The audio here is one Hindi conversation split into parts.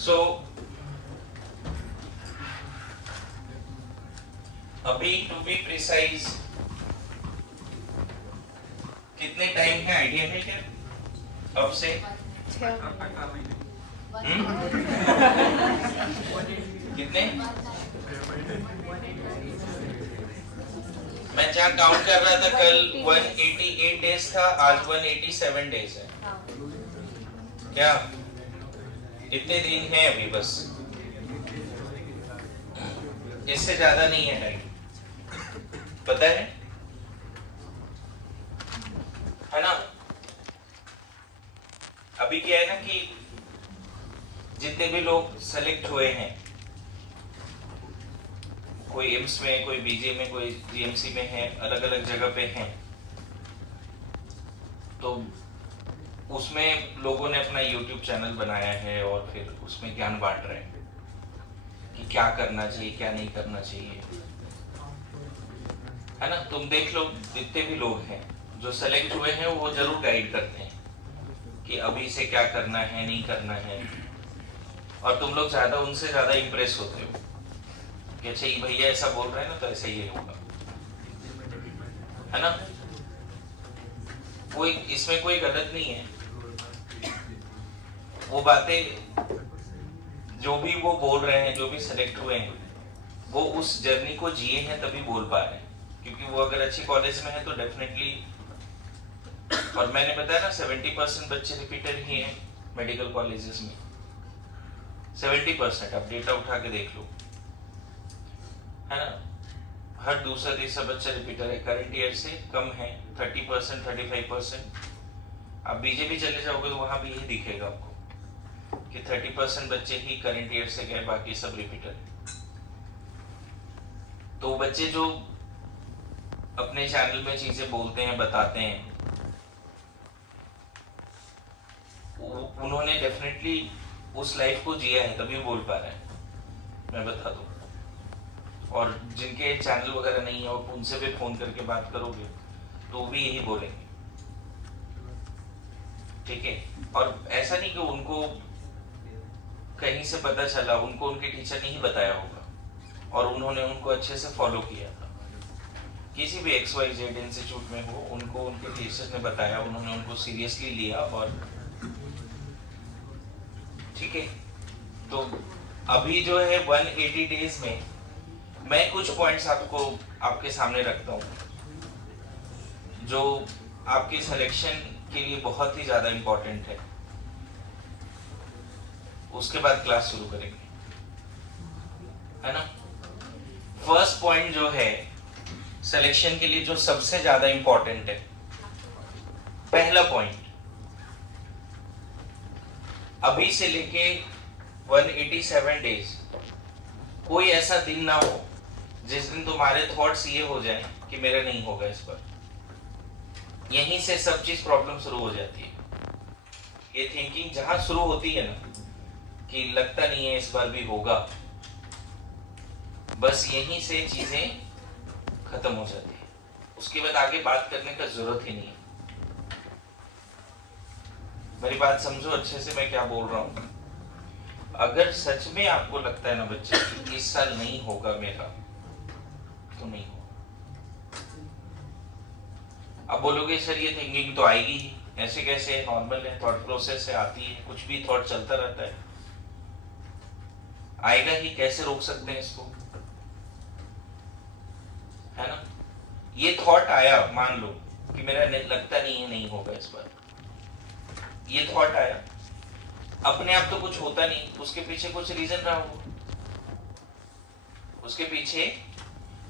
सो अभी टू बी प्रिसाइज कितने टाइम है, आइडिया है क्या अब से? कितने? मैं जहाँ काउंट कर रहा था कल 188 डेज था, आज 187 डेज है। क्या इतने दिन है अभी, बस इससे ज्यादा नहीं है टाइम, पता है ना? अभी क्या है ना कि जितने भी लोग सेलेक्ट हुए हैं, कोई एम्स में, कोई बीजे में, कोई जीएमसी में है, अलग अलग जगह पे हैं, तो उसमें लोगों ने अपना YouTube चैनल बनाया है और फिर उसमें ज्ञान बांट रहे हैं कि क्या करना चाहिए, क्या नहीं करना चाहिए, है ना? तुम देख लो, जितने भी लोग हैं जो सेलेक्ट हुए हैं वो जरूर गाइड करते हैं कि अभी से क्या करना है, नहीं करना है, और तुम लोग ज्यादा उनसे ज्यादा इंप्रेस होते हो कि अच्छा ये भैया ऐसा बोल रहे हैं ना, तो ऐसा ही होगा, है ना? कोई इसमें कोई गलत नहीं है। वो बातें जो भी वो बोल रहे हैं, जो भी सेलेक्ट हुए हैं, वो उस जर्नी को जिए हैं तभी बोल पा रहे हैं, क्योंकि वो अगर अच्छी कॉलेज में है तो डेफिनेटली, और मैंने बताया ना 70% बच्चे रिपीटर ही हैं मेडिकल कॉलेजेस में, 70%। आप डेटा उठा के देख लो, है ना? हर दूसरा तीसरा बच्चा रिपीटर है, करंट ईयर से कम है 30%, 35%। आप बीजेपी चले जाओगे तो वहां भी यही दिखेगा आपको कि 30% बच्चे ही करंट ईयर से गए, बाकी सब रिपीटर। तो बच्चे जो अपने चैनल में चीजें बोलते हैं, बताते हैं, उन्होंने डेफिनेटली उस लाइफ को जिया है तभी बोल पा रहे हैं, मैं बता दूं। और जिनके चैनल वगैरह नहीं है और उनसे भी फोन करके बात करोगे तो वो भी यही बोलेंगे, ठीक है? और ऐसा नहीं कि उनको कहीं से पता चला, उनको उनके टीचर ने ही बताया होगा और उन्होंने उनको अच्छे से फॉलो किया था। किसी भी XYZ इंस्टीट्यूट में हो, उनको उनके टीचर ने बताया, उन्होंने उनको सीरियसली लिया, और ठीक है। तो अभी जो है 180 डेज में मैं कुछ पॉइंट्स आपके सामने रखता हूँ जो आपके सिलेक्शन के लिए बहुत ही ज्यादा इंपॉर्टेंट है। उसके बाद क्लास शुरू करेंगे, है ना? फर्स्ट पॉइंट जो है सिलेक्शन के लिए जो सबसे ज्यादा इंपॉर्टेंट है, पहला पॉइंट, अभी से लेके 187 डेज कोई ऐसा दिन ना हो जिस दिन तुम्हारे थॉट्स ये हो जाए कि मेरा नहीं होगा इस पर। यहीं से सब चीज प्रॉब्लम शुरू हो जाती है। ये थिंकिंग जहां शुरू होती है ना कि लगता नहीं है इस बार भी होगा, बस यहीं से चीजें खत्म हो जाती है। उसके बाद आगे बात करने का जरूरत ही नहीं है। मेरी बात समझो अच्छे से, मैं क्या बोल रहा हूं। अगर सच में आपको लगता है ना बच्चे कि इस साल नहीं होगा मेरा, तो नहीं होगा। अब बोलोगे सर ये थिंकिंग तो आएगी ही, ऐसे कैसे, नॉर्मल है, थॉट प्रोसेस से आती है, कुछ भी थॉट चलता रहता है, आएगा ही, कैसे रोक सकते हैं इसको, है ना? ये थॉट आया, मान लो कि मेरा लगता नहीं है नहीं होगा इस बार, ये थॉट आया, अपने आप तो कुछ होता नहीं, उसके पीछे कुछ रीजन रहा होगा, उसके पीछे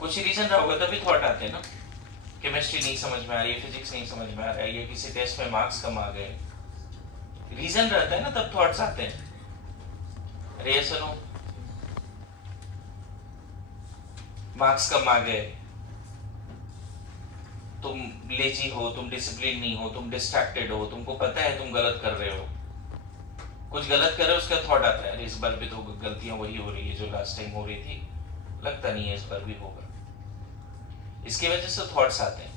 कुछ रीजन रहा होगा, तभी थॉट आते हैं ना। केमिस्ट्री नहीं समझ में आ रही है, फिजिक्स नहीं समझ में आ रहा है, या किसी टेस्ट में मार्क्स कम आ गए, रीजन रहता है ना, तब थॉट्स आते हैं। अरे सुनो, मार्क्स कम आ गए, तुम लेजी हो, तुम डिसिप्लिन नहीं हो, तुम डिस्ट्रैक्टेड हो, तुमको पता है तुम गलत कर रहे हो, कुछ गलत कर रहे हो, उसका थॉट आता है, अरे इस बार भी तो गलतियां वही हो रही है जो लास्ट टाइम हो रही थी, लगता नहीं है इस बार भी होगा। इसकी वजह से थॉट्स आते हैं।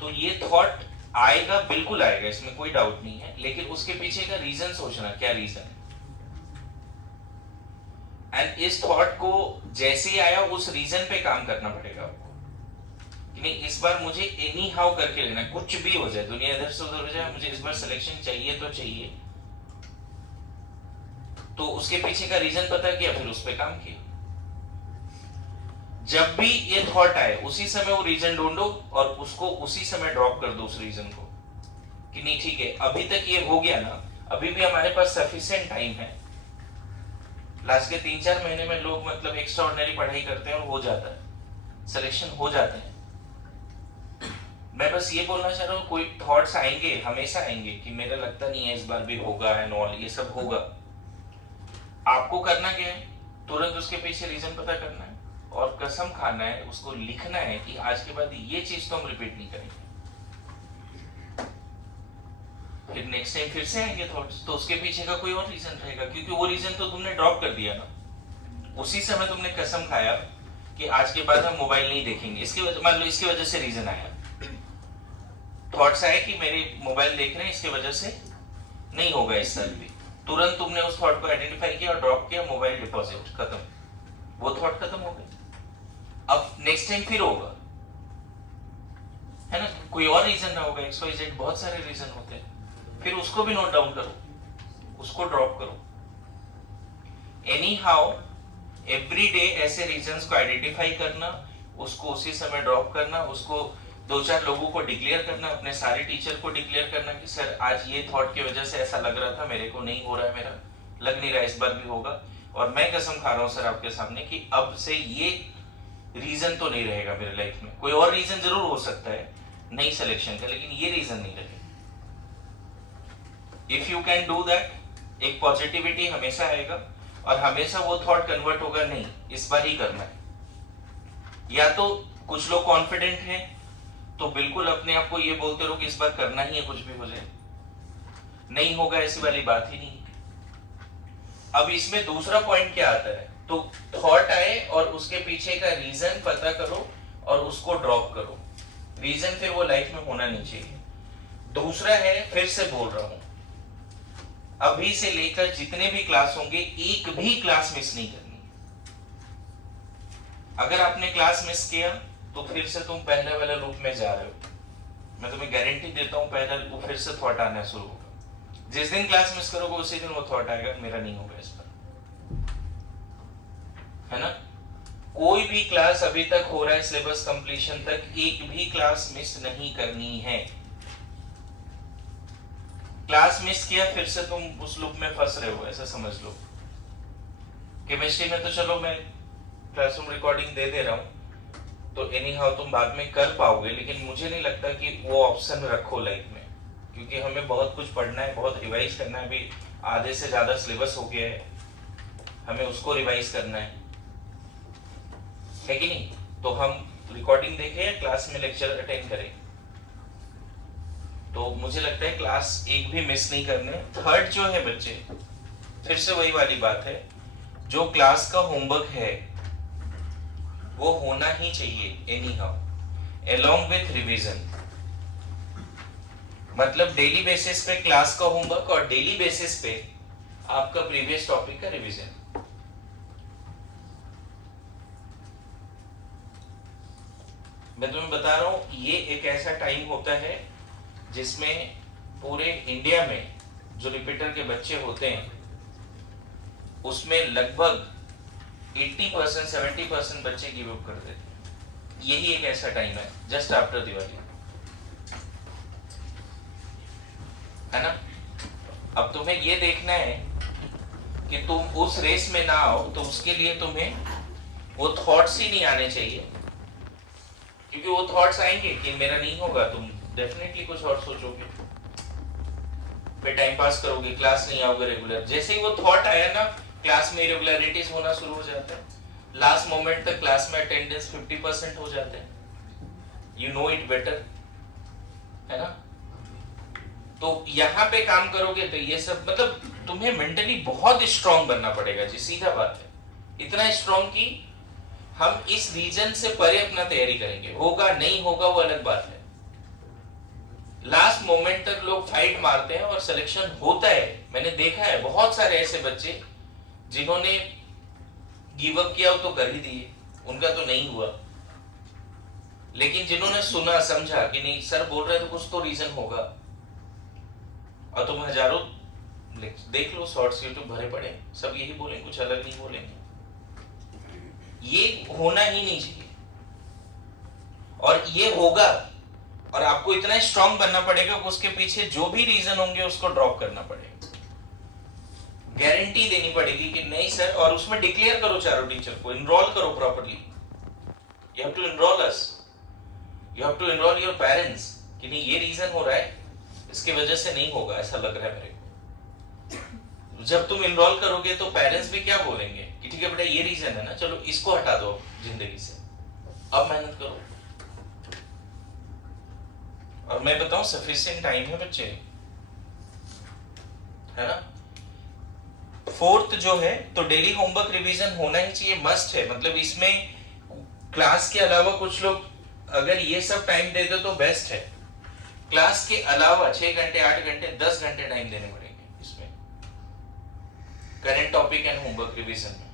तो ये थॉट आएगा, बिल्कुल आएगा, इसमें कोई डाउट नहीं है, लेकिन उसके पीछे का रीजन सोचना, क्या रीजन है। एंड इस थॉट को जैसे ही आया उस रीजन पे काम करना पड़ेगा आपको कि नहीं, इस बार मुझे एनी हाउ करके लेना, कुछ भी हो जाए, दुनिया इधर से उधर हो जाए, मुझे इस बार सिलेक्शन चाहिए तो चाहिए। तो उसके पीछे का रीजन पता किया, फिर उस पर काम किया। जब भी ये थॉट आए उसी समय वो रीजन ढूंढो और उसको उसी समय ड्रॉप कर दो उस रीजन को कि नहीं ठीक है, अभी तक ये हो गया ना, अभी भी हमारे पास सफिशिएंट टाइम है। लास्ट के 3-4 महीने में लोग मतलब एक्स्ट्राऑर्डिनरी पढ़ाई करते हैं और हो जाता है, सिलेक्शन हो जाते हैं। मैं बस ये बोलना चाह रहा हूँ, कोई थॉट्स आएंगे, हमेशा आएंगे कि मेरा लगता नहीं है इस बार भी होगा एंड ऑल, ये सब होगा। आपको करना क्या है, तुरंत उसके पीछे रीजन पता करना है और कसम खाना है, उसको लिखना है कि आज के बाद ये चीज तो हम रिपीट नहीं करेंगे। फिर नेक्स्ट टाइम फिर से आएंगे थॉट्स, तो उसके पीछे का कोई और रीजन रहेगा, क्योंकि वो रीजन तो तुमने ड्रॉप कर दिया ना। उसी समय तुमने कसम खाया कि आज के बाद हम मोबाइल नहीं देखेंगे, इसकी वजह, मान लो इसकी वजह से रीजन आया, थॉट्स आए कि मेरे मोबाइल देख रहे हैं, इसके वजह से नहीं होगा इस साल भी। तुरंत तुमने उस थॉट को आइडेंटिफाई किया और ड्रॉप किया, मोबाइल डिपॉजिट खत्म, वो थॉट खत्म हो गई। अब नेक्स्ट टाइम फिर होगा, है ना, कोई और रीजन ना होगा, XYZ बहुत सारे रीजन होते हैं, फिर उसको भी नोट डाउन करो, उसको ड्रॉप करो। एनी हाउ एवरी डे ऐसे रीजंस को आइडेंटिफाई करना, उसको उसी समय ड्रॉप करना, उसको 2-4 लोगों को डिक्लेयर करना, अपने सारे टीचर को डिक्लेयर करना कि सर आज ये थॉट की वजह से ऐसा लग रहा था, मेरे को नहीं हो रहा है, मेरा लग नहीं रहा इस बार भी होगा, और मैं कसम खा रहा हूं सर आपके सामने कि अब से ये रीजन तो नहीं रहेगा मेरे लाइफ में। कोई और रीजन जरूर हो सकता है नई सिलेक्शन का, लेकिन ये रीजन नहीं रहेगा। If you can do that, एक पॉजिटिविटी हमेशा आएगा और हमेशा वो थॉट कन्वर्ट होगा, नहीं इस बार ही करना है। या तो कुछ लोग कॉन्फिडेंट हैं तो बिल्कुल अपने आप को ये बोलते रहो कि इस बार करना ही है, कुछ भी हो जाए, नहीं होगा ऐसी वाली बात ही नहीं। अब इसमें दूसरा पॉइंट क्या आता है, तो थॉट आए और उसके पीछे का रीजन पता करो और उसको ड्रॉप करो। रीजन फिर वो लाइफ में होना नहीं चाहिए। दूसरा है, फिर से बोल रहा हूं, अभी से लेकर जितने भी क्लास होंगे एक भी क्लास मिस नहीं करनी। अगर आपने क्लास मिस किया तो फिर से तुम पहले वाले लूप में जा रहे हो। मैं तुम्हें गारंटी देता हूं, पहले वो फिर से थॉट आना शुरू होगा। जिस दिन क्लास मिस करोगे उसी दिन वो थॉट आएगा, मेरा नहीं होगा इस पर, है ना। कोई भी क्लास अभी तक हो रहा है सिलेबस कंप्लीशन तक, एक भी क्लास मिस नहीं करनी है। क्लास मिस किया फिर से तुम उस लूप में फंस रहे हो, ऐसा समझ लो। केमिस्ट्री में तो चलो मैं क्लासरूम रिकॉर्डिंग दे रहा हूं तो एनी हाउ तुम बाद में कर पाओगे, लेकिन मुझे नहीं लगता कि वो ऑप्शन रखो लाइफ में, क्योंकि हमें बहुत कुछ पढ़ना है, बहुत रिवाइज करना है। अभी आधे से ज्यादा सिलेबस हो गया है, हमें उसको रिवाइज करना है कि नहीं। तो हम रिकॉर्डिंग देखें या क्लास में लेक्चर अटेंड करें, तो मुझे लगता है क्लास एक भी मिस नहीं करने। थर्ड जो है बच्चे, फिर से वही वाली बात है, जो क्लास का होमवर्क है वो होना ही चाहिए any how, along with revision. मतलब डेली बेसिस पे क्लास का होमवर्क और डेली बेसिस पे आपका प्रीवियस टॉपिक का रिवीजन। मैं तुम्हें बता रहा हूं, ये एक ऐसा टाइम होता है जिसमें पूरे इंडिया में जो रिपीटर के बच्चे होते हैं उसमें लगभग 80% 70% बच्चे गिव अप कर देते हैं। यही एक ऐसा टाइम है जस्ट आफ्टर दिवाली, है ना। अब तुम्हें ये देखना है कि तुम उस रेस में ना आओ, तो उसके लिए तुम्हें वो थॉट्स ही नहीं आने चाहिए, क्योंकि वो थॉट्स आएंगे कि मेरा नहीं होगा, तुम डेफिनेटली कुछ और सोचोगे, फिर टाइम पास करोगे, क्लास नहीं आओगे रेगुलर। जैसे ही वो थॉट आया ना, क्लास में इरेगुलरिटीज होना शुरू हो जाता है, लास्ट मोमेंट तक क्लास में अटेंडेंस 50% हो जाते हैं, यू नो इट बेटर, है ना। तो यहाँ पे काम करोगे तो ये सब, मतलब तुम्हें मेंटली बहुत स्ट्रांग बनना पड़ेगा जी, सीधा बात है। इतना स्ट्रांग कि हम इस रीजन से परे अपना तैयारी करेंगे, होगा नहीं होगा वो अलग बात है। लास्ट मोमेंट तक लोग फाइट मारते हैं और सिलेक्शन होता है। मैंने देखा है बहुत सारे ऐसे बच्चे जिन्होंने गिव अप किया तो कर ही दिए, उनका तो नहीं हुआ। लेकिन जिन्होंने सुना समझा कि नहीं सर बोल रहे तो कुछ तो रीजन होगा, और तुम हजारों देख लो शॉर्ट्स यूट्यूब भरे पड़े, सब यही बोलेंगे, कुछ अलग नहीं बोलेंगे। ये होना ही नहीं चाहिए, और ये होगा, और आपको इतना स्ट्रांग बनना पड़ेगा कि उसके पीछे जो भी रीजन होंगे उसको ड्रॉप करना पड़ेगा, गारंटी देनी पड़ेगी कि नहीं सर। और उसमें डिक्लेयर करो चारों टीचर को, इनरोल करो properly. You have to enroll us, you have to enroll your parents कि नहीं ये रीजन हो रहा है, इसकी वजह से नहीं होगा, ऐसा लग रहा है मेरे को। जब तुम इनरोल करोगे तो पेरेंट्स भी क्या बोलेंगे कि ठीक है बेटा ये रीजन है ना, चलो इसको हटा दो जिंदगी से, अब मेहनत करो। और मैं बताऊं सफिशिएंट टाइम है बच्चे, है ना। फोर्थ जो है तो डेली होमवर्क रिवीजन होना ही चाहिए, मस्ट है। मतलब इसमें क्लास के अलावा कुछ लोग अगर ये सब टाइम दे दो तो बेस्ट है। क्लास के अलावा 6 घंटे 8 घंटे 10 घंटे टाइम देने पड़ेंगे इसमें, current topic and homework revision में।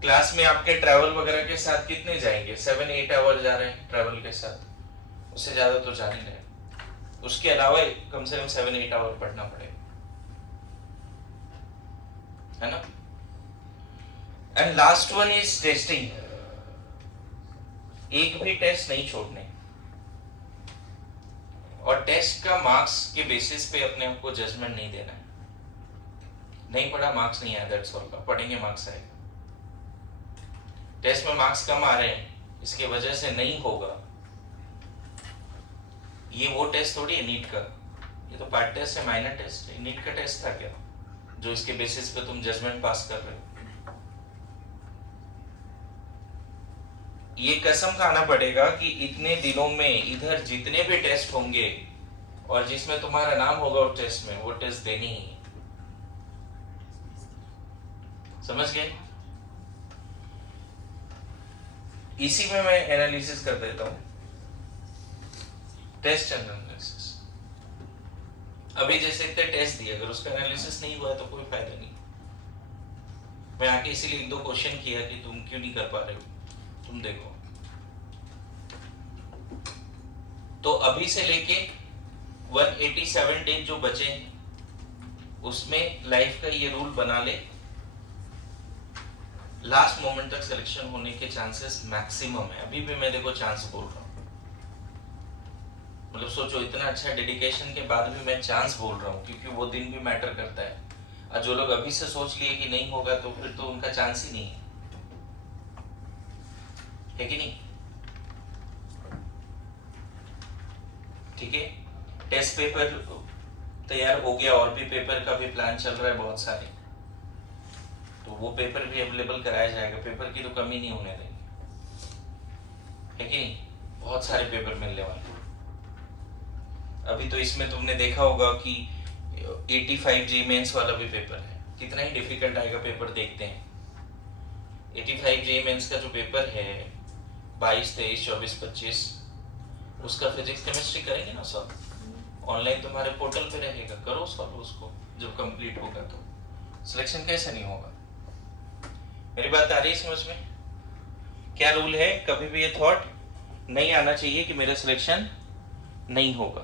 क्लास में आपके ट्रैवल वगैरह के साथ कितने जाएंगे, 7-8 आवर जा रहे हैं ट्रैवल के साथ, उससे ज्यादा तो जा नहीं रहे। उसके अलावा कम से कम 7-8 आवर पढ़ना पड़ेगा, है ना। And last one is testing. एक भी टेस्ट नहीं छोड़ने, और टेस्ट का मार्क्स के बेसिस पे अपने आप को जजमेंट नहीं देना है। नहीं पढ़ा मार्क्स नहीं आया दैट्स ऑल, पढ़ेंगे मार्क्स आएगा। टेस्ट में मार्क्स कम आ रहे हैं इसके वजह से नहीं होगा। ये वो टेस्ट थोड़ी है नीट का, ये तो पार्ट टेस्ट है, माइनर टेस्ट है। नीट का टेस्ट था क्या जो इसके बेसिस पे तुम जजमेंट पास कर रहे हो? ये कसम खाना पड़ेगा कि इतने दिनों में इधर जितने भी टेस्ट होंगे और जिसमें तुम्हारा नाम होगा उस टेस्ट में, वो टेस्ट देनी ही है। समझ गए? इसी में मैं एनालिसिस कर देता हूं, टेस्ट एंड एनालिसिस। अभी जैसे इतने टेस्ट दिए, अगर उसका एनालिसिस नहीं हुआ तो कोई फायदा नहीं। मैं आके इसीलिए 1-2 क्वेश्चन किया कि तुम क्यों नहीं कर पा रहे हो, तुम देखो। तो अभी से लेके 187 डेज जो बचे हैं उसमें लाइफ का ये रूल बना ले, लास्ट मोमेंट तक सिलेक्शन होने के चांसेस मैक्सिमम है। अभी भी मैं देखो चांस बोल रहा हूँ, मतलब सोचो इतना अच्छा डेडिकेशन के बाद भी मैं चांस बोल रहा हूँ, क्योंकि वो दिन भी मैटर करता है। और जो लोग अभी से सोच लिए कि नहीं होगा तो फिर तो उनका चांस ही नहीं है कि नहीं? ठीक है, टेस्ट पेपर तैयार हो गया, और भी पेपर का भी प्लान चल रहा है बहुत सारे, तो वो पेपर भी अवेलेबल कराया जाएगा। पेपर की तो कमी नहीं होने देंगे, है कि नहीं? बहुत सारे पेपर मिलने वाले। अभी तो इसमें तुमने देखा होगा कि 85 जी मेंस वाला भी पेपर है, कितना ही डिफिकल्ट आएगा पेपर, देखते हैं। 85 जी मेंस का जो पेपर है 22, 23, 24, 25, उसका फिजिक्स केमिस्ट्री करेंगे ना सॉल्व, ऑनलाइन तुम्हारे पोर्टल पे रहेगा, करो सॉल्व उसको। जब कंप्लीट होगा तो सिलेक्शन कैसे नहीं होगा? मेरी बात आ रही है समझ में? क्या रूल है, कभी भी ये थॉट नहीं आना चाहिए कि मेरा सिलेक्शन नहीं होगा।